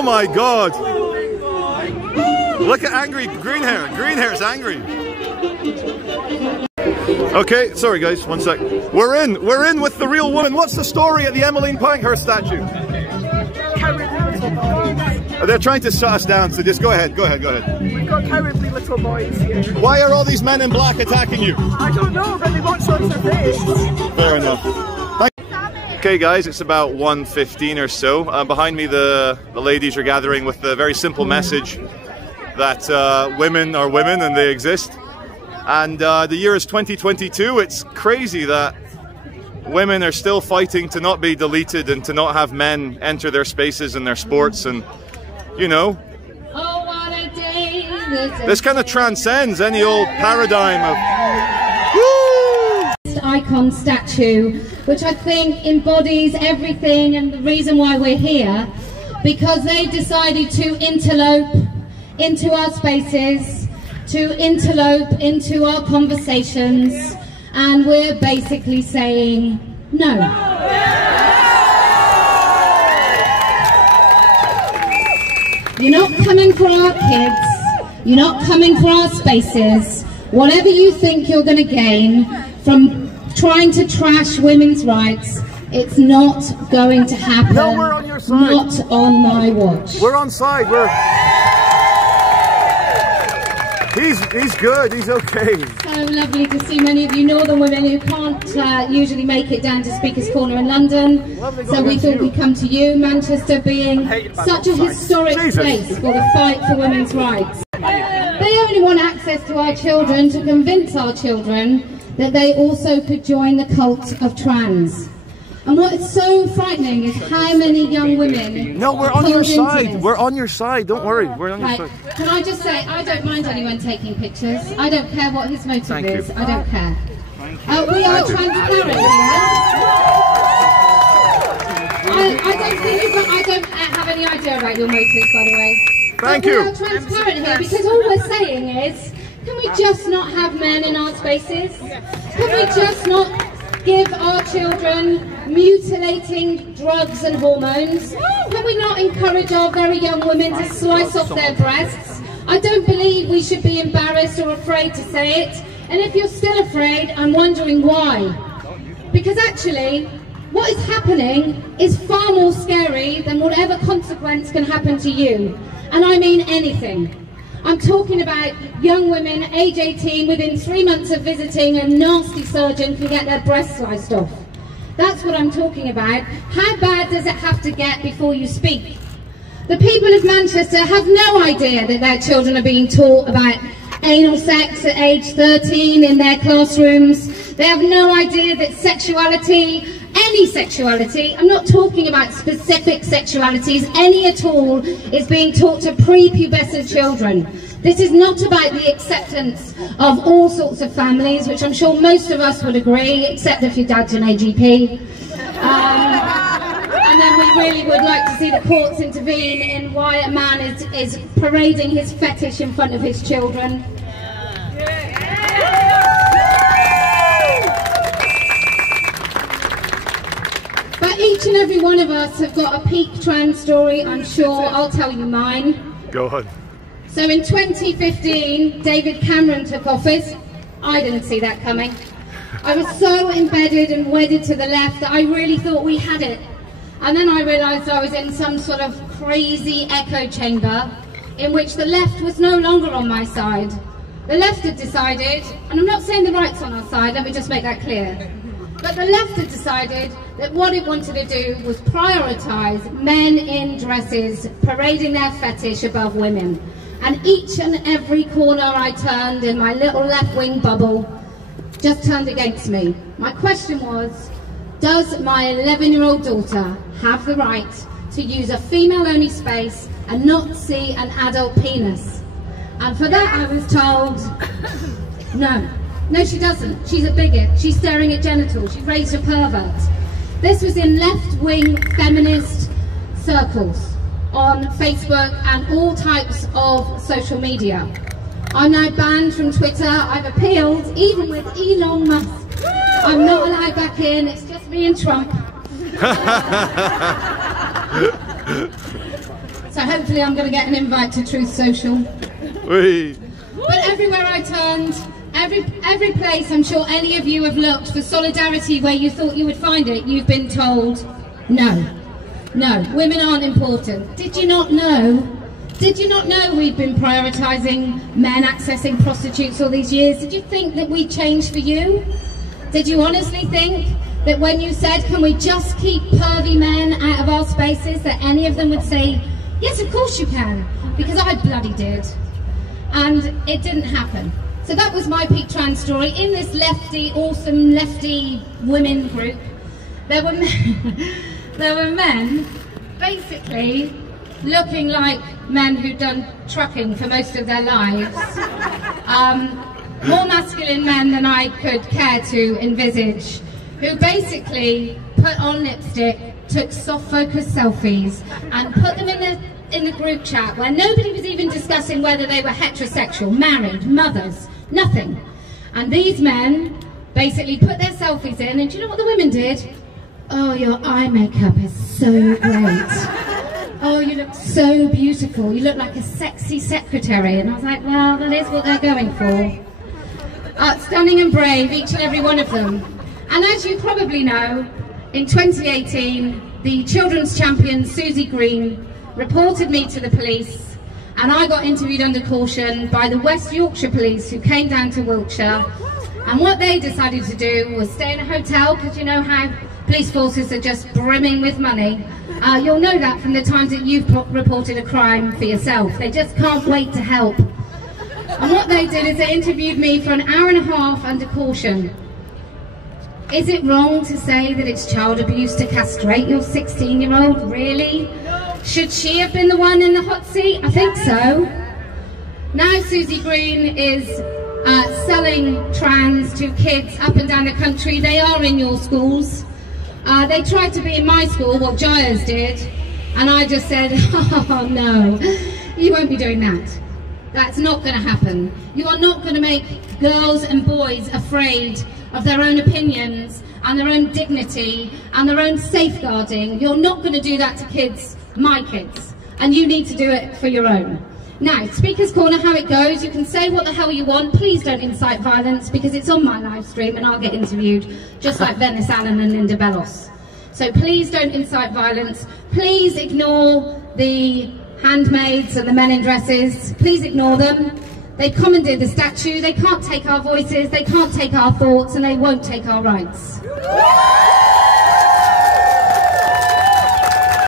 Oh my God! Look at angry green hair. Green hair's angry. Okay, sorry guys, one sec. We're in with the real woman. What's the story at the Emmeline Pankhurst statue? They're trying to shut us down, so just go ahead, go ahead. We've got cowardly little boys here. Why are all these men in black attacking you? I don't know, but they want to show their face. Fair enough. Okay guys, it's about 1:15 or so. Behind me the ladies are gathering with the very simple message that women are women and they exist. And the year is 2022. It's crazy that women are still fighting to not be deleted and to not have men enter their spaces and their sports, and you know, this kind of transcends any old paradigm of icon statue, which I think embodies everything and the reason why we're here, because they decided to interlope into our spaces, to interlope into our conversations, and we're basically saying no. You're not coming for our kids, you're not coming for our spaces. Whatever you think you're going to gain from trying to trash women's rights, it's not going to happen. No, we're on your side. Not on my watch. We're on side. He's good. He's okay. So lovely to see many of you northern women who can't usually make it down to Speaker's Corner in London. So we thought we'd come to you, Manchester being such a historic place for the fight for women's rights. They only want access to our children to convince our children that they also could join the cult of trans. And what is so frightening is how many young women... No, we're on your side. We're on your side. Don't worry. We're on your side. Can I just say, I don't mind anyone taking pictures. I don't care what his motive is. I don't care. We are transparent here. I don't have any idea about your motives, by the way. Thank you. We are transparent here because all we're saying is, can we just not have men in our spaces? Can we just not give our children mutilating drugs and hormones? Can we not encourage our very young women to slice off their breasts? I don't believe we should be embarrassed or afraid to say it. And if you're still afraid, I'm wondering why. Because actually, what is happening is far more scary than whatever consequence can happen to you. And I mean anything. I'm talking about young women, age 18, within 3 months of visiting a nasty surgeon can get their breasts sliced off. That's what I'm talking about. How bad does it have to get before you speak? The people of Manchester have no idea that their children are being taught about anal sex at age 13 in their classrooms. They have no idea that sexuality, any sexuality, I'm not talking about specific sexualities, any at all, is being taught to prepubescent children. This is not about the acceptance of all sorts of families, which I'm sure most of us would agree, except if your dad's an AGP. And then we really would like to see the courts intervene in why a man is parading his fetish in front of his children. But each and every one of us have got a peak trans story, I'm sure. I'll tell you mine. Go ahead. So in 2015, David Cameron took office. I didn't see that coming. I was so embedded and wedded to the left that I really thought we had it. And then I realised I was in some sort of crazy echo chamber in which the left was no longer on my side. The left had decided, and I'm not saying the right's on our side, let me just make that clear, but the left had decided that what it wanted to do was prioritise men in dresses parading their fetish above women. And each and every corner I turned in my little left-wing bubble just turned against me. My question was, does my 11-year-old daughter have the right to use a female-only space and not see an adult penis? And for that I was told, no. No, she doesn't. She's a bigot. She's staring at genitals. She's raised a pervert. This was in left-wing feminist circles on Facebook and all types of social media. I'm now banned from Twitter. I've appealed, even with Elon Musk. I'm not allowed back in. It's just me and Trump. So hopefully I'm going to get an invite to Truth Social. Whee. But everywhere I turned, every place I'm sure any of you have looked for solidarity where you thought you would find it, you've been told, no, women aren't important. Did you not know? Did you not know we've been prioritising men accessing prostitutes all these years? Did you think that we'd change for you? Did you honestly think that when you said, can we just keep pervy men out of our spaces, that any of them would say, yes, of course you can, because I bloody did. And it didn't happen. So that was my peak trans story. In this lefty, awesome lefty women group, there were men basically looking like men who'd done trucking for most of their lives. More masculine men than I could care to envisage, who basically put on lipstick, took soft focus selfies and put them in the group chat where nobody was even discussing whether they were heterosexual, married, mothers, nothing. And these men basically put their selfies in, and do you know what the women did? Oh, your eye makeup is so great. Oh, you look so beautiful. You look like a sexy secretary. And I was like, well, that is what they're going for. Stunning and brave, each and every one of them. And as you probably know, in 2018, the children's champion, Susie Green, reported me to the police, and I got interviewed under caution by the West Yorkshire police, who came down to Wiltshire. And what they decided to do was stay in a hotel, because you know how police forces are just brimming with money. You'll know that from the times that you've reported a crime for yourself. They just can't wait to help. And what they did is they interviewed me for an hour and a half under caution. Is it wrong to say that it's child abuse to castrate your 16-year-old? Really? Should she have been the one in the hot seat? I think so. Now Susie Green is selling trans to kids up and down the country. They are in your schools. They tried to be in my school, what Giles did, and I just said, oh no, you won't be doing that. That's not going to happen. You are not going to make girls and boys afraid of their own opinions and their own dignity and their own safeguarding. You're not going to do that to kids, my kids, and you need to do it for your own. Now, Speaker's Corner, how it goes, you can say what the hell you want. Please don't incite violence, because it's on my live stream and I'll get interviewed just like Venice Allen and Linda Bellos. So please don't incite violence. Please ignore the handmaids and the men in dresses. Please ignore them. They commandeered the statue. They can't take our voices, they can't take our thoughts, and they won't take our rights.